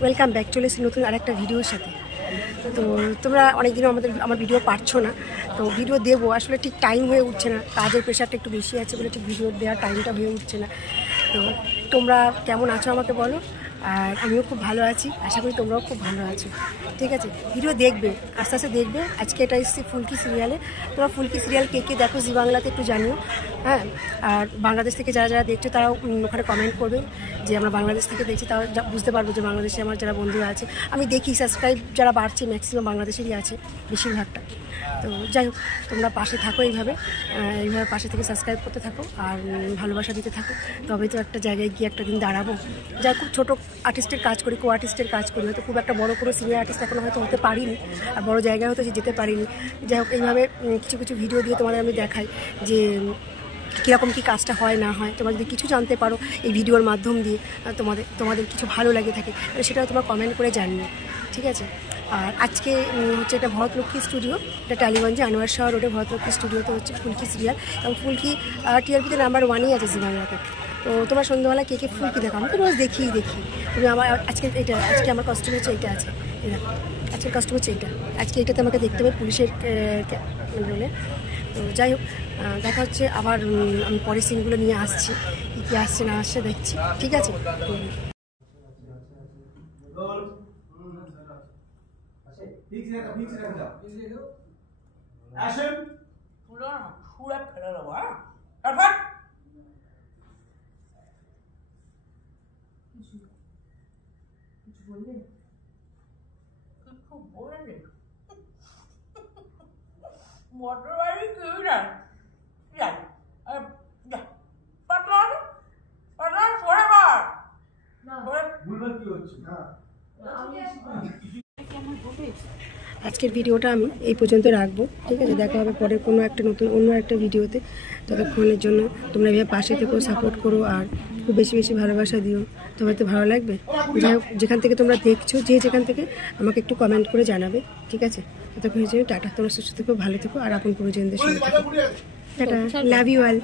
Welcome back, চলে এসেছি নতুন আরেকটা ভিডিওর সাথে। তো তোমরা অনেকদিনও আমার ভিডিও পাচ্ছ না, তো ভিডিও দেবো, আসলে ঠিক টাইম হয়ে উঠছে না, কাজের প্রেশারটা একটু বেশি আছে বলে ঠিক ভিডিও দেওয়ার টাইমটা হয়ে উঠছে না। তো তোমরা কেমন আছো আমাকে বলো, আর আমিও খুব ভালো আছি, আশা করি তোমরাও খুব ভালো আছো। ঠিক আছে, ভিডিও দেখবে, আস্তে আস্তে দেখবে। আজকে এটা এসেছি ফুলকি সিরিয়ালে। তোমরা ফুলকি সিরিয়াল কে কে দেখো জি বাংলাতে একটু জানিও, হ্যাঁ। আর বাংলাদেশ থেকে যারা যারা দেখছো তারাও ওখানে কমেন্ট করবে যে আমরা বাংলাদেশ থেকে দেখছি, তারা বুঝতে পারবো যে বাংলাদেশে আমার যারা বন্ধুরা আছে। আমি দেখি সাবস্ক্রাইব যারা বাড়ছে ম্যাক্সিমাম বাংলাদেশেরই আছে, বেশিরভাগটা। তো যাই হোক, তোমরা পাশে থাকো, এইভাবে পাশে থেকে সাবস্ক্রাইব করতে থাকো আর ভালোবাসা দিতে থাকো, তবে তো একটা জায়গায় গিয়ে একটা দিন দাঁড়াবো। যা খুব ছোটো আর্টিস্টের কাজ করি, কো আর্টিস্টের কাজ করি, হয়তো খুব একটা বড় কোনো সিনিয়র আর্টিস্ট এখনও হয়তো হতে পারিনি, আর বড়ো জায়গায় হয়তো যেতে পারিনি। যাই হোক, এইভাবে কিছু কিছু ভিডিও দিয়ে তোমাদের আমি দেখাই যে কীরকম কী কাজটা হয় না হয়। তোমরা যদি কিছু জানতে পারো এই ভিডিওর মাধ্যম দিয়ে, তোমাদের কিছু ভালো লাগে থাকে, তাহলে সেটাও তোমরা কমেন্ট করে জানিও, ঠিক আছে। আর আজকে হচ্ছে এটা ভরতলক্ষ্মী স্টুডিও, এটা টালিগঞ্জে আনোয়ার শাহ রোডে ভরতলক্ষ্মী স্টুডিওতে হচ্ছে ফুলকি সিরিয়াল, এবং ফুলকি টিআরপিতে নাম্বার 1-ই আছে জি বাংলাতে। তো তোমার সন্ধ্যাবেলা কে কে ফুলকি দেখো, আমি তো রোজ দেখি তুমি আমার আজকে আমার কস্টিউম হচ্ছে এইটা আছে, আজকের কস্টিউম হচ্ছে এইটা, আজকে এইটাতে আমাকে দেখতে হবে পুলিশের রোলে। তো যাই হোক, দেখা হচ্ছে আবার আমি পরের সিনগুলো নিয়ে আসছি, কী আসছে না আসছে দেখছি, ঠিক আছে। মোটর বাড়ি কেউ যান যান পাটন পাটন সরে বার ভুলবার কি হচ্ছে না। আজকের ভিডিওটা আমি এই পর্যন্ত রাখবো, ঠিক আছে। দেখা হবে পরে কোনো একটা অন্য একটা ভিডিওতে। ততক্ষণের জন্য তোমরা এভাবে পাশে থেকেও সাপোর্ট করো, আর খুব বেশি বেশি ভালোবাসা দিও, তোমার তো ভালো লাগবে। যাই হোক, যেখান থেকে তোমরা দেখছো, যেখান থেকে আমাকে একটু কমেন্ট করে জানাবে, ঠিক আছে। ততক্ষণের জন্য টাটা, তোমরা সুস্থ থেকো, ভালো থেকো, আর আপন পরিজনদের সঙ্গে থেকো। Tata, love you all.